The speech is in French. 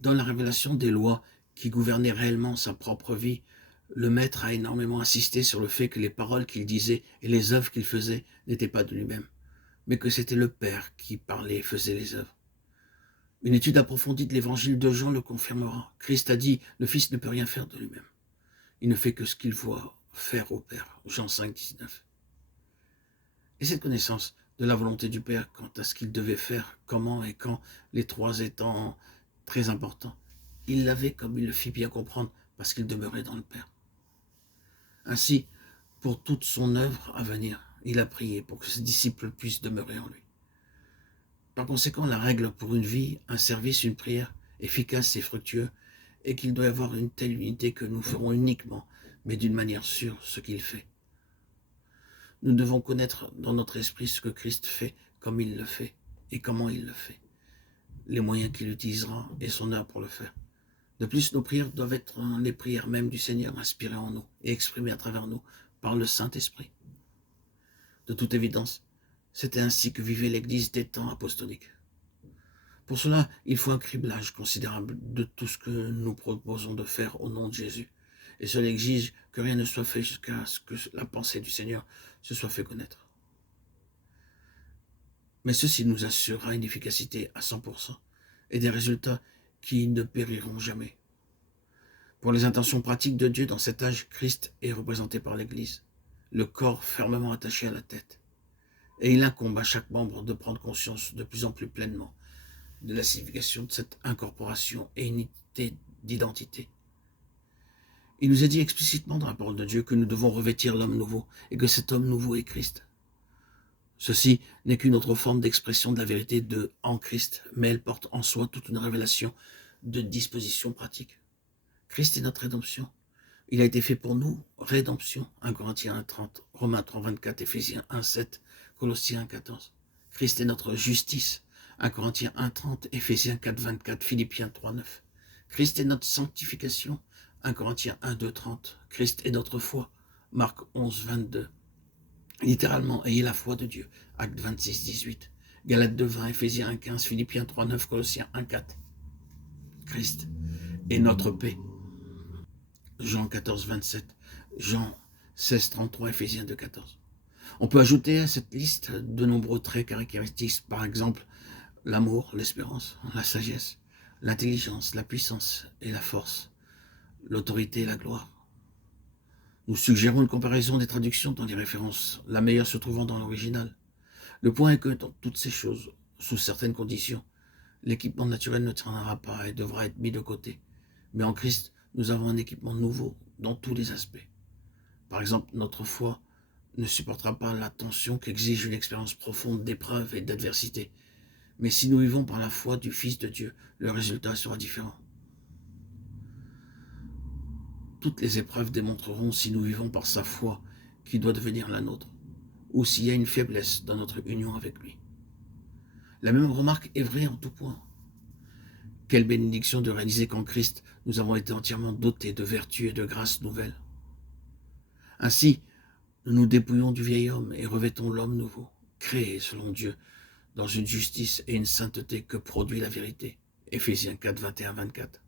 Dans la révélation des lois qui gouvernaient réellement sa propre vie, le maître a énormément insisté sur le fait que les paroles qu'il disait et les œuvres qu'il faisait n'étaient pas de lui-même, mais que c'était le Père qui parlait et faisait les œuvres. Une étude approfondie de l'évangile de Jean le confirmera. Christ a dit, le Fils ne peut rien faire de lui-même. Il ne fait que ce qu'il voit faire au Père. Jean 5, 19. Et cette connaissance de la volonté du Père quant à ce qu'il devait faire, comment et quand, les trois étant très importants, il l'avait comme il le fit bien comprendre parce qu'il demeurait dans le Père. Ainsi, pour toute son œuvre à venir, il a prié pour que ses disciples puissent demeurer en lui. Par conséquent, la règle pour une vie, un service, une prière efficace et fructueux est qu'il doit y avoir une telle unité que nous ferons uniquement, mais d'une manière sûre, ce qu'il fait. Nous devons connaître dans notre esprit ce que Christ fait, comme il le fait et comment il le fait, les moyens qu'il utilisera et son œuvre pour le faire. De plus, nos prières doivent être les prières même du Seigneur inspirées en nous et exprimées à travers nous par le Saint-Esprit. De toute évidence, c'était ainsi que vivait l'Église des temps apostoliques. Pour cela, il faut un criblage considérable de tout ce que nous proposons de faire au nom de Jésus. Et cela exige que rien ne soit fait jusqu'à ce que la pensée du Seigneur se soit fait connaître. Mais ceci nous assurera une efficacité à 100% et des résultats qui ne périront jamais. Pour les intentions pratiques de Dieu dans cet âge, Christ est représenté par l'Église, le corps fermement attaché à la tête. Et il incombe à chaque membre de prendre conscience de plus en plus pleinement de la signification de cette incorporation et unité d'identité. Il nous est dit explicitement dans la parole de Dieu que nous devons revêtir l'homme nouveau et que cet homme nouveau est Christ. Ceci n'est qu'une autre forme d'expression de la vérité de en Christ, mais elle porte en soi toute une révélation de dispositions pratiques. Christ est notre rédemption. Il a été fait pour nous, rédemption, 1 Corinthiens 1,30, Romains 3,24, Éphésiens 1,7, Colossiens 1,14. Christ est notre justice, 1 Corinthiens 1,30, Éphésiens 4,24, Philippiens 3,9. Christ est notre sanctification, 1 Corinthiens 1,2, 30. Christ est notre foi, Marc 11, 22. Littéralement, ayez la foi de Dieu, Acte 26, 18. Galates 2, 20, Éphésiens 1, 15, Philippiens 3, 9, Colossiens 1, 4. Christ est notre paix, Jean 14, 27, Jean 16, 33, Éphésiens 2, 14. On peut ajouter à cette liste de nombreux traits caractéristiques, par exemple l'amour, l'espérance, la sagesse, l'intelligence, la puissance et la force, l'autorité et la gloire. Nous suggérons une comparaison des traductions dans les références, la meilleure se trouvant dans l'original. Le point est que dans toutes ces choses, sous certaines conditions, l'équipement naturel ne tiendra pas et devra être mis de côté. Mais en Christ, nous avons un équipement nouveau dans tous les aspects. Par exemple, notre foi ne supportera pas la tension qu'exige une expérience profonde d'épreuves et d'adversité. Mais si nous vivons par la foi du Fils de Dieu, le résultat sera différent. Toutes les épreuves démontreront si nous vivons par sa foi qui doit devenir la nôtre, ou s'il y a une faiblesse dans notre union avec lui. La même remarque est vraie en tout point. Quelle bénédiction de réaliser qu'en Christ, nous avons été entièrement dotés de vertus et de grâces nouvelles. Ainsi, nous nous dépouillons du vieil homme et revêtons l'homme nouveau, créé selon Dieu, dans une justice et une sainteté que produit la vérité. Éphésiens 4, 21, 24.